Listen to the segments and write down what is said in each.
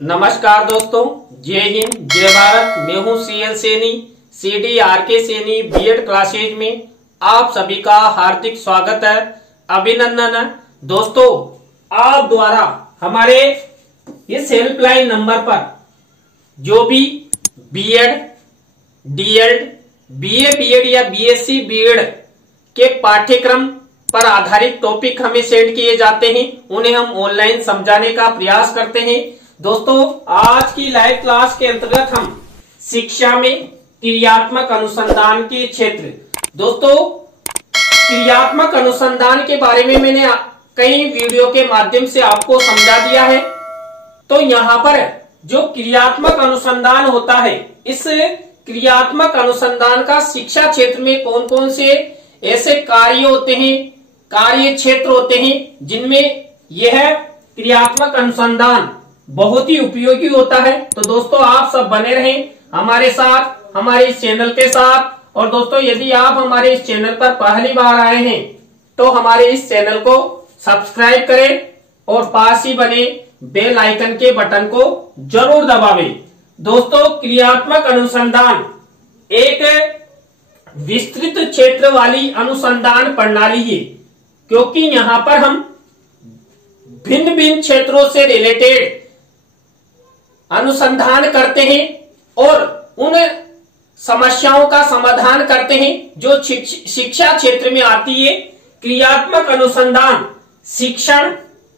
नमस्कार दोस्तों, जय हिंद, जय भारत। मैं हूं CL Saini, CDRK Saini BEd classes में आप सभी का हार्दिक स्वागत है, अभिनंदन है। दोस्तों, आप द्वारा हमारे इस हेल्पलाइन नंबर पर जो भी बीएड, डीएड, बीए बीएड या बीएससी बीएड के पाठ्यक्रम पर आधारित टॉपिक हमें सेंड किए जाते हैं, उन्हें हम ऑनलाइन समझाने का प्रयास करते हैं। दोस्तों, आज की लाइव क्लास के अंतर्गत हम शिक्षा में क्रियात्मक अनुसंधान के क्षेत्र, दोस्तों क्रियात्मक अनुसंधान के बारे में मैंने कई वीडियो के माध्यम से आपको समझा दिया है। तो यहाँ पर जो क्रियात्मक अनुसंधान होता है, इस क्रियात्मक अनुसंधान का शिक्षा क्षेत्र में कौन कौन से ऐसे कार्य होते हैं, कार्य क्षेत्र होते हैं जिनमें यह क्रियात्मक अनुसंधान बहुत ही उपयोगी होता है। तो दोस्तों, आप सब बने रहें हमारे साथ, हमारे इस चैनल के साथ। और दोस्तों, यदि आप हमारे इस चैनल पर पहली बार आए हैं तो हमारे इस चैनल को सब्सक्राइब करें और पास ही बने बेल आइकन के बटन को जरूर दबावें। दोस्तों, क्रियात्मक अनुसंधान एक विस्तृत क्षेत्र वाली अनुसंधान प्रणाली है, क्योंकि यहाँ पर हम भिन्न भिन्न क्षेत्रों से रिलेटेड अनुसंधान करते हैं और उन समस्याओं का समाधान करते हैं जो शिक्षा क्षेत्र में आती है। क्रियात्मक अनुसंधान शिक्षण,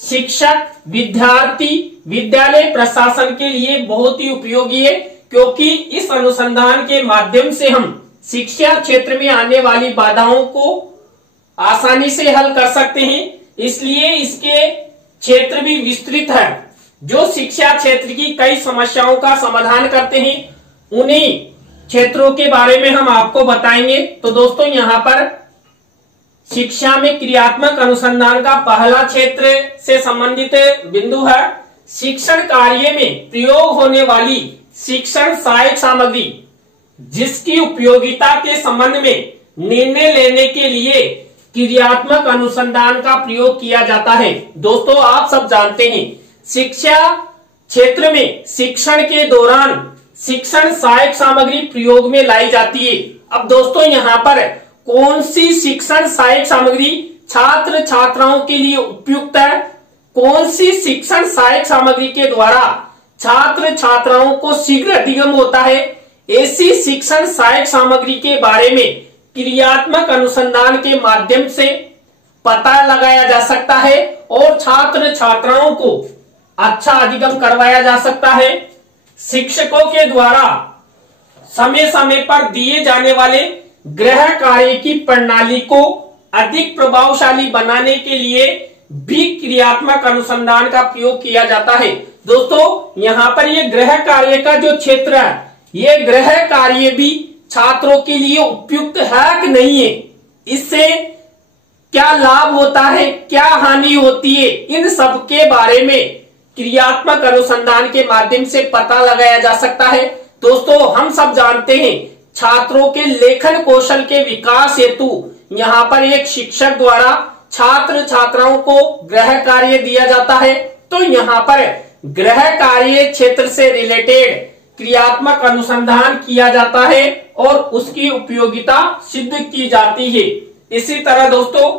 शिक्षक, विद्यार्थी, विद्यालय प्रशासन के लिए बहुत ही उपयोगी है, क्योंकि इस अनुसंधान के माध्यम से हम शिक्षा क्षेत्र में आने वाली बाधाओं को आसानी से हल कर सकते हैं। इसलिए इसके क्षेत्र भी विस्तृत है, जो शिक्षा क्षेत्र की कई समस्याओं का समाधान करते हैं। उन्हीं क्षेत्रों के बारे में हम आपको बताएंगे। तो दोस्तों, यहाँ पर शिक्षा में क्रियात्मक अनुसंधान का पहला क्षेत्र से संबंधित बिंदु है शिक्षण कार्य में प्रयोग होने वाली शिक्षण सहायक सामग्री, जिसकी उपयोगिता के संबंध में निर्णय लेने के लिए क्रियात्मक अनुसंधान का प्रयोग किया जाता है। दोस्तों, आप सब जानते हैं शिक्षा क्षेत्र में शिक्षण के दौरान शिक्षण सहायक सामग्री प्रयोग में लाई जाती है। अब दोस्तों, यहाँ पर कौन सी शिक्षण सहायक सामग्री छात्र छात्राओं के लिए उपयुक्त है, कौन सी शिक्षण सहायक सामग्री के द्वारा छात्र छात्राओं को शीघ्र अधिगम होता है, ऐसी शिक्षण सहायक सामग्री के बारे में क्रियात्मक अनुसंधान के माध्यम से पता लगाया जा सकता है और छात्र छात्राओं को अच्छा अधिगम करवाया जा सकता है। शिक्षकों के द्वारा समय समय पर दिए जाने वाले गृह कार्य की प्रणाली को अधिक प्रभावशाली बनाने के लिए भी क्रियात्मक अनुसंधान का प्रयोग किया जाता है। दोस्तों, यहाँ पर ये गृह कार्य का जो क्षेत्र है, ये गृह कार्य भी छात्रों के लिए उपयुक्त है कि नहीं है, इससे क्या लाभ होता है, क्या हानि होती है, इन सब के बारे में क्रियात्मक अनुसंधान के माध्यम से पता लगाया जा सकता है। दोस्तों, हम सब जानते हैं छात्रों के लेखन कौशल के विकास हेतु यहाँ पर एक शिक्षक द्वारा छात्र छात्राओं को गृह कार्य दिया जाता है। तो यहाँ पर गृह कार्य क्षेत्र से रिलेटेड क्रियात्मक अनुसंधान किया जाता है और उसकी उपयोगिता सिद्ध की जाती है। इसी तरह दोस्तों,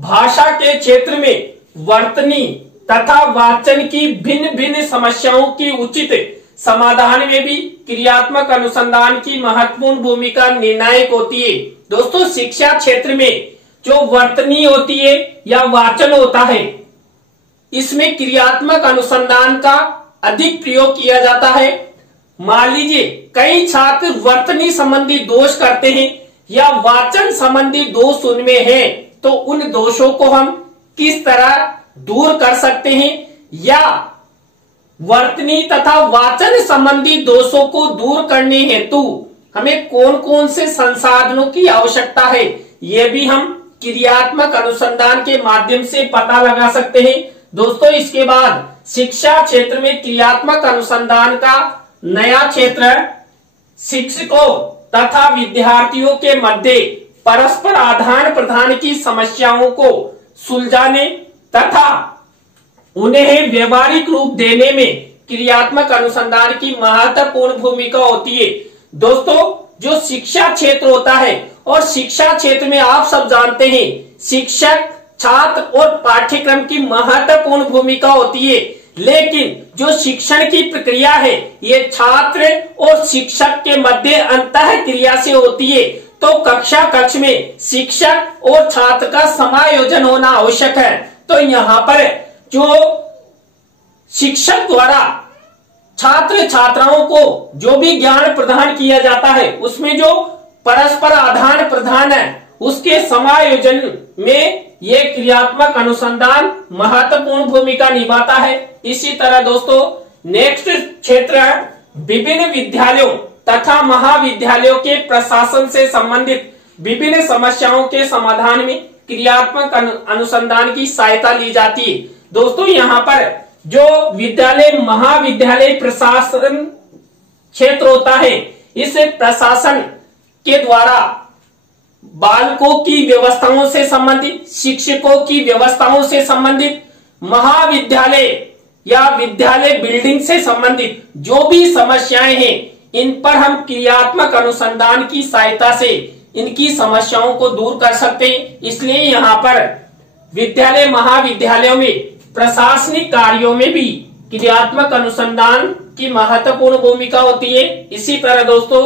भाषा के क्षेत्र में वर्तनी तथा वाचन की भिन्न भिन्न समस्याओं की उचित समाधान में भी क्रियात्मक अनुसंधान की महत्वपूर्ण भूमिका निर्णायक होती है। दोस्तों, शिक्षा क्षेत्र में जो वर्तनी होती है या वाचन होता है, इसमें क्रियात्मक अनुसंधान का अधिक प्रयोग किया जाता है। मान लीजिए कई छात्र वर्तनी संबंधी दोष करते हैं या वाचन संबंधी दोष उनमें है, तो उन दोषों को हम किस तरह दूर कर सकते हैं, या वर्तनी तथा वाचन संबंधी दोषों को दूर करने हेतु हमें कौन कौन से संसाधनों की आवश्यकता है, यह भी हम क्रियात्मक अनुसंधान के माध्यम से पता लगा सकते हैं। दोस्तों, इसके बाद शिक्षा क्षेत्र में क्रियात्मक अनुसंधान का नया क्षेत्र है शिक्षकों तथा विद्यार्थियों के मध्य परस्पर आदान प्रदान की समस्याओं को सुलझाने तथा उन्हें व्यवहारिक रूप देने में क्रियात्मक अनुसंधान की महत्वपूर्ण भूमिका होती है। दोस्तों, जो शिक्षा क्षेत्र होता है, और शिक्षा क्षेत्र में आप सब जानते हैं शिक्षक, छात्र और पाठ्यक्रम की महत्वपूर्ण भूमिका होती है। लेकिन जो शिक्षण की प्रक्रिया है ये छात्र और शिक्षक के मध्य अंतः क्रिया से होती है। तो कक्षा कक्ष में शिक्षक और छात्र का समायोजन होना आवश्यक है। तो यहाँ पर जो शिक्षक द्वारा छात्र छात्राओं को जो भी ज्ञान प्रदान किया जाता है उसमें जो परस्पर आदान प्रदान है उसके समायोजन में ये क्रियात्मक अनुसंधान महत्वपूर्ण भूमिका निभाता है। इसी तरह दोस्तों नेक्स्ट क्षेत्र है विभिन्न विद्यालयों तथा महाविद्यालयों के प्रशासन से संबंधित विभिन्न समस्याओं के समाधान में क्रियात्मक अनुसंधान की सहायता ली जाती है। दोस्तों यहाँ पर जो विद्यालय महाविद्यालय प्रशासन क्षेत्र होता है इस प्रशासन के द्वारा बालकों की व्यवस्थाओं से संबंधित, शिक्षकों की व्यवस्थाओं से संबंधित, महाविद्यालय या विद्यालय बिल्डिंग से संबंधित जो भी समस्याएं हैं इन पर हम क्रियात्मक अनुसंधान की सहायता से इनकी समस्याओं को दूर कर सकते हैं। इसलिए यहाँ पर विद्यालय महाविद्यालयों में प्रशासनिक कार्यों में भी क्रियात्मक अनुसंधान की महत्वपूर्ण भूमिका होती है। इसी तरह दोस्तों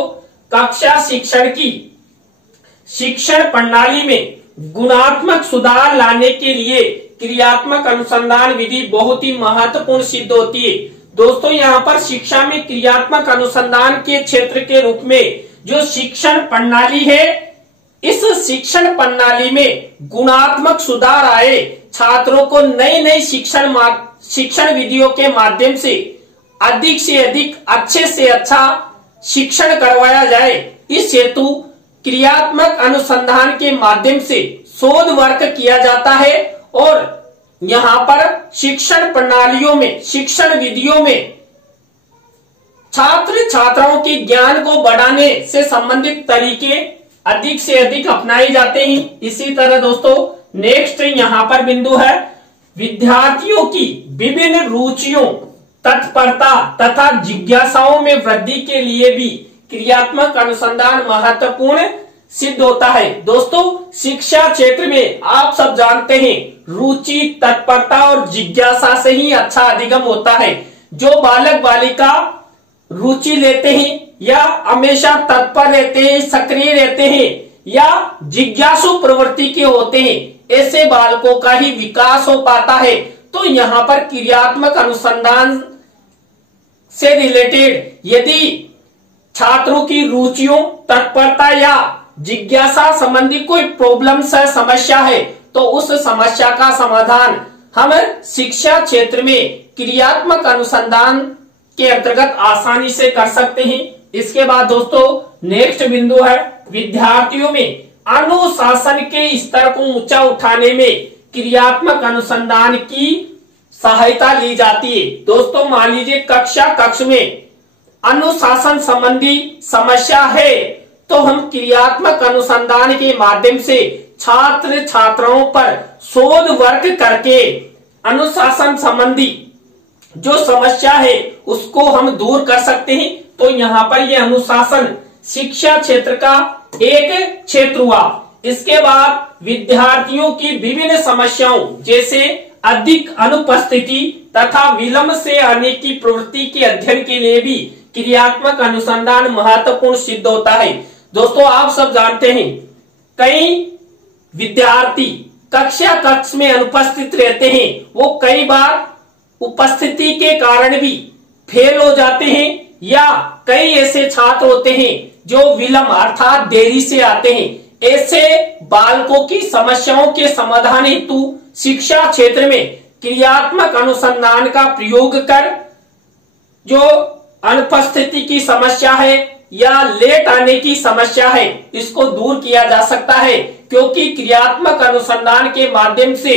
कक्षा शिक्षण की शिक्षण प्रणाली में गुणात्मक सुधार लाने के लिए क्रियात्मक अनुसंधान विधि बहुत ही महत्वपूर्ण सिद्ध होती है। दोस्तों यहाँ पर शिक्षा में क्रियात्मक अनुसंधान के क्षेत्र के रूप में जो शिक्षण प्रणाली है इस शिक्षण प्रणाली में गुणात्मक सुधार आए, छात्रों को नई नई शिक्षण विधियों के माध्यम से अधिक अच्छे से अच्छा शिक्षण करवाया जाए। इस हेतु क्रियात्मक अनुसंधान के माध्यम से शोध वर्क किया जाता है और यहाँ पर शिक्षण प्रणालियों में, शिक्षण विधियों में छात्र छात्राओं के ज्ञान को बढ़ाने से संबंधित तरीके अधिक से अधिक अपनाए जाते हैं। इसी तरह दोस्तों नेक्स्ट यहाँ पर बिंदु है विद्यार्थियों की विभिन्न रुचियों, तत्परता तथा जिज्ञासाओं में वृद्धि के लिए भी क्रियात्मक अनुसंधान महत्वपूर्ण सिद्ध होता है। दोस्तों शिक्षा क्षेत्र में आप सब जानते हैं रुचि, तत्परता और जिज्ञासा से ही अच्छा अधिगम होता है। जो बालक बालिका रुचि लेते हैं या हमेशा तत्पर रहते हैं, सक्रिय रहते हैं या जिज्ञासु प्रवृत्ति के होते हैं, ऐसे बालकों का ही विकास हो पाता है। तो यहाँ पर क्रियात्मक अनुसंधान से रिलेटेड यदि छात्रों की रुचियों, तत्परता या जिज्ञासा संबंधी कोई प्रॉब्लम्स है, समस्या है, तो उस समस्या का समाधान हम शिक्षा क्षेत्र में क्रियात्मक अनुसंधान के अंतर्गत आसानी से कर सकते हैं। इसके बाद दोस्तों नेक्स्ट बिंदु है विद्यार्थियों में अनुशासन के स्तर को ऊंचा उठाने में क्रियात्मक अनुसंधान की सहायता ली जाती है। दोस्तों मान लीजिए कक्षा कक्ष में अनुशासन संबंधी समस्या है तो हम क्रियात्मक अनुसंधान के माध्यम से छात्र छात्राओं पर शोध वर्क करके अनुशासन संबंधी जो समस्या है उसको हम दूर कर सकते हैं। तो यहाँ पर यह अनुशासन शिक्षा क्षेत्र का एक क्षेत्र हुआ। इसके बाद विद्यार्थियों की विभिन्न समस्याओं जैसे अधिक अनुपस्थिति तथा विलंब से आने की प्रवृत्ति के अध्ययन के लिए भी क्रियात्मक अनुसंधान महत्वपूर्ण सिद्ध होता है। दोस्तों आप सब जानते हैं कई विद्यार्थी कक्षा कक्ष में अनुपस्थित रहते हैं, वो कई बार उपस्थिति के कारण भी फेल हो जाते हैं या कई ऐसे छात्र होते हैं जो विलंब अर्थात देरी से आते हैं। ऐसे बालकों की समस्याओं के समाधान हेतु शिक्षा क्षेत्र में क्रियात्मक अनुसंधान का प्रयोग कर जो अनुपस्थिति की समस्या है या लेट आने की समस्या है इसको दूर किया जा सकता है, क्योंकि क्रियात्मक अनुसंधान के माध्यम से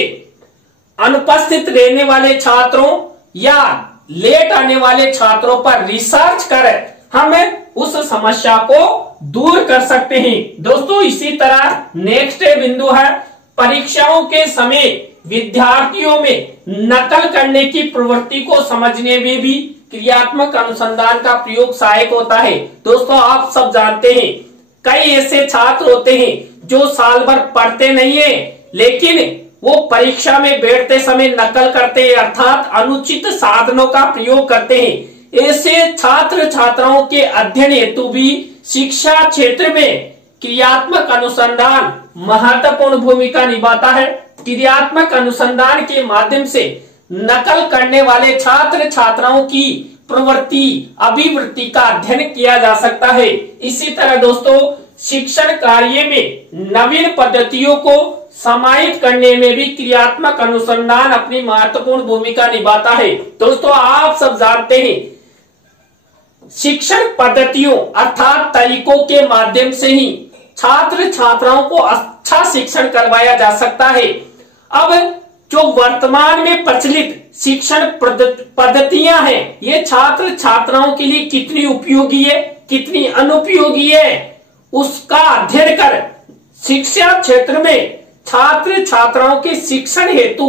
अनुपस्थित रहने वाले छात्रों या लेट आने वाले छात्रों पर रिसर्च कर हम उस समस्या को दूर कर सकते हैं। दोस्तों इसी तरह नेक्स्ट बिंदु है परीक्षाओं के समय विद्यार्थियों में नकल करने की प्रवृत्ति को समझने में भी क्रियात्मक अनुसंधान का प्रयोग सहायक होता है। दोस्तों आप सब जानते हैं कई ऐसे छात्र होते हैं जो साल भर पढ़ते नहीं है, लेकिन वो परीक्षा में बैठते समय नकल करते हैं, अर्थात अनुचित साधनों का प्रयोग करते हैं। ऐसे छात्र छात्राओं के अध्ययन हेतु भी शिक्षा क्षेत्र में क्रियात्मक अनुसंधान महत्वपूर्ण भूमिका निभाता है। क्रियात्मक अनुसंधान के माध्यम से नकल करने वाले छात्र छात्राओं की प्रवृत्ति अभिवृत्ति का अध्ययन किया जा सकता है। इसी तरह दोस्तों शिक्षण कार्य में नवीन पद्धतियों को समाहित करने में भी क्रियात्मक अनुसंधान अपनी महत्वपूर्ण भूमिका निभाता है। दोस्तों आप सब जानते हैं शिक्षण पद्धतियों अर्थात तरीकों के माध्यम से ही छात्र छात्राओं को अच्छा शिक्षण करवाया जा सकता है। अब जो वर्तमान में प्रचलित शिक्षण पद्धतियां हैं, ये छात्र छात्राओं के लिए कितनी उपयोगी है, कितनी अनुपयोगी है, उसका अध्ययन कर शिक्षा क्षेत्र में छात्र छात्राओं के शिक्षण हेतु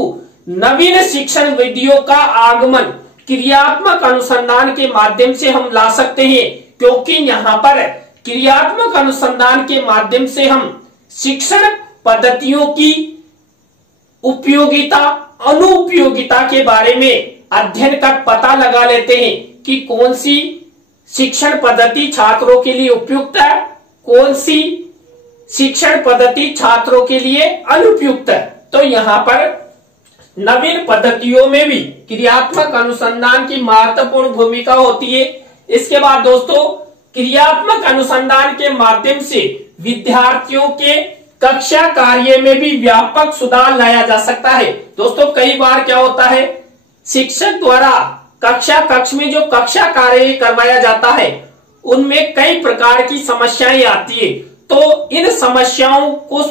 नवीन शिक्षण विधियों का आगमन क्रियात्मक अनुसंधान के माध्यम से हम ला सकते हैं, क्योंकि यहाँ पर क्रियात्मक अनुसंधान के माध्यम से हम शिक्षण पद्धतियों की उपयोगिता अनुपयोगिता के बारे में अध्ययन कर पता लगा लेते हैं कि कौन सी शिक्षण पद्धति छात्रों के लिए उपयुक्त है, कौन सी शिक्षण पद्धति छात्रों के लिए अनुपयुक्त है। तो यहाँ पर नवीन पद्धतियों में भी क्रियात्मक अनुसंधान की महत्वपूर्ण भूमिका होती है। इसके बाद दोस्तों क्रियात्मक अनुसंधान के माध्यम से विद्यार्थियों के कक्षा कार्य में भी व्यापक सुधार लाया जा सकता है। दोस्तों कई बार क्या होता है शिक्षक द्वारा कक्ष में जो कक्षा कार्य करवाया जाता है उनमें कई प्रकार की समस्याएं आती है, तो इन समस्याओं को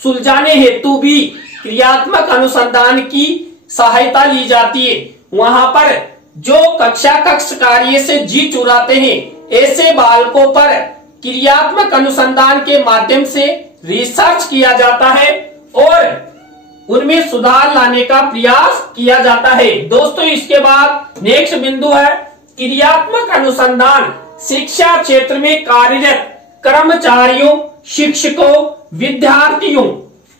सुलझाने हेतु भी क्रियात्मक अनुसंधान की सहायता ली जाती है। वहां पर जो कक्ष कार्य से जी चुराते हैं ऐसे बालकों पर क्रियात्मक अनुसंधान के माध्यम से रिसर्च किया जाता है और उनमें सुधार लाने का प्रयास किया जाता है। दोस्तों इसके बाद नेक्स्ट बिंदु है क्रियात्मक अनुसंधान शिक्षा क्षेत्र में कार्यरत कर्मचारियों, शिक्षकों, विद्यार्थियों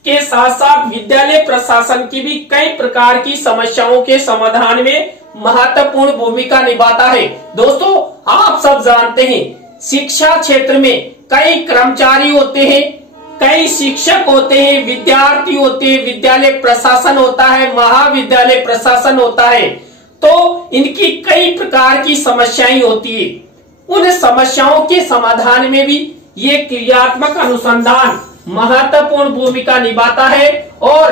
के साथ साथ विद्यालय प्रशासन की भी कई प्रकार की समस्याओं के समाधान में महत्वपूर्ण भूमिका निभाता है। दोस्तों आप सब जानते हैं शिक्षा क्षेत्र में कई कर्मचारी होते हैं, कई शिक्षक होते हैं, विद्यार्थी होते हैं, विद्यालय प्रशासन होता है, महाविद्यालय प्रशासन होता है, तो इनकी कई प्रकार की समस्याएं होती है। उन समस्याओं के समाधान में भी ये क्रियात्मक अनुसंधान महत्वपूर्ण भूमिका निभाता है और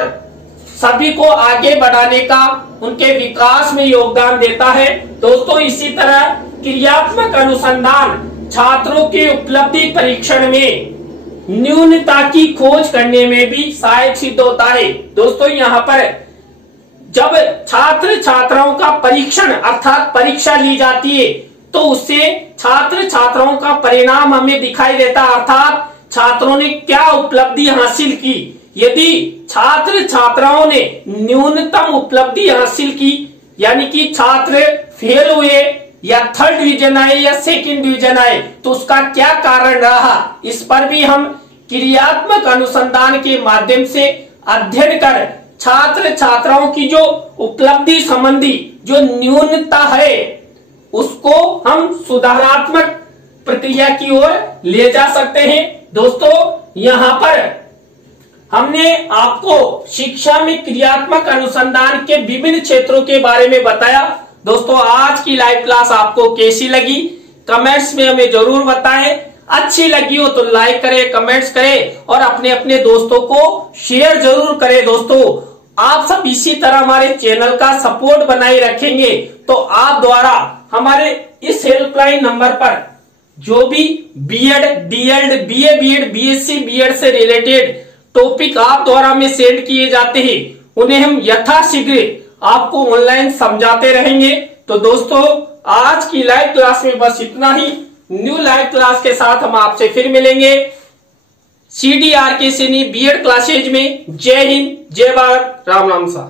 सभी को आगे बढ़ाने का, उनके विकास में योगदान देता है। दोस्तों इसी तरह क्रियात्मक अनुसंधान छात्रों के उपलब्धि परीक्षण में न्यूनता की खोज करने में भी सहायक सिद्ध होता है। दोस्तों यहाँ पर जब छात्र छात्राओं का परीक्षण अर्थात परीक्षा ली जाती है तो उससे छात्र छात्राओं का परिणाम हमें दिखाई देता है, अर्थात छात्रों ने क्या उपलब्धि हासिल की। यदि छात्र छात्राओं ने न्यूनतम उपलब्धि हासिल की यानी कि छात्र फेल हुए या थर्ड डिवीजन आए या सेकंड डिवीजन आए तो उसका क्या कारण रहा, इस पर भी हम क्रियात्मक अनुसंधान के माध्यम से अध्ययन कर छात्र छात्राओं की जो उपलब्धि संबंधी जो न्यूनता है उसको हम सुधारात्मक प्रक्रिया की ओर ले जा सकते हैं। दोस्तों यहाँ पर हमने आपको शिक्षा में क्रियात्मक अनुसंधान के विभिन्न क्षेत्रों के बारे में बताया। दोस्तों आज की लाइव क्लास आपको कैसी लगी कमेंट्स में हमें जरूर बताएं। अच्छी लगी हो तो लाइक करें, कमेंट्स करें और अपने अपने दोस्तों को शेयर जरूर करें। दोस्तों आप सब इसी तरह हमारे चैनल का सपोर्ट बनाए रखेंगे तो आप द्वारा हमारे इस हेल्पलाइन नंबर पर जो भी BEd, DElEd, BA, BEd, BSc, BEd से रिलेटेड टॉपिक आप द्वारा में सेंड किए जाते हैं उन्हें हम यथाशीघ्र आपको ऑनलाइन समझाते रहेंगे। तो दोस्तों आज की लाइव क्लास में बस इतना ही। न्यू लाइव क्लास के साथ हम आपसे फिर मिलेंगे CDRK सैनी बीएड क्लासेज में। जय हिंद, जय भारत, राम राम सा।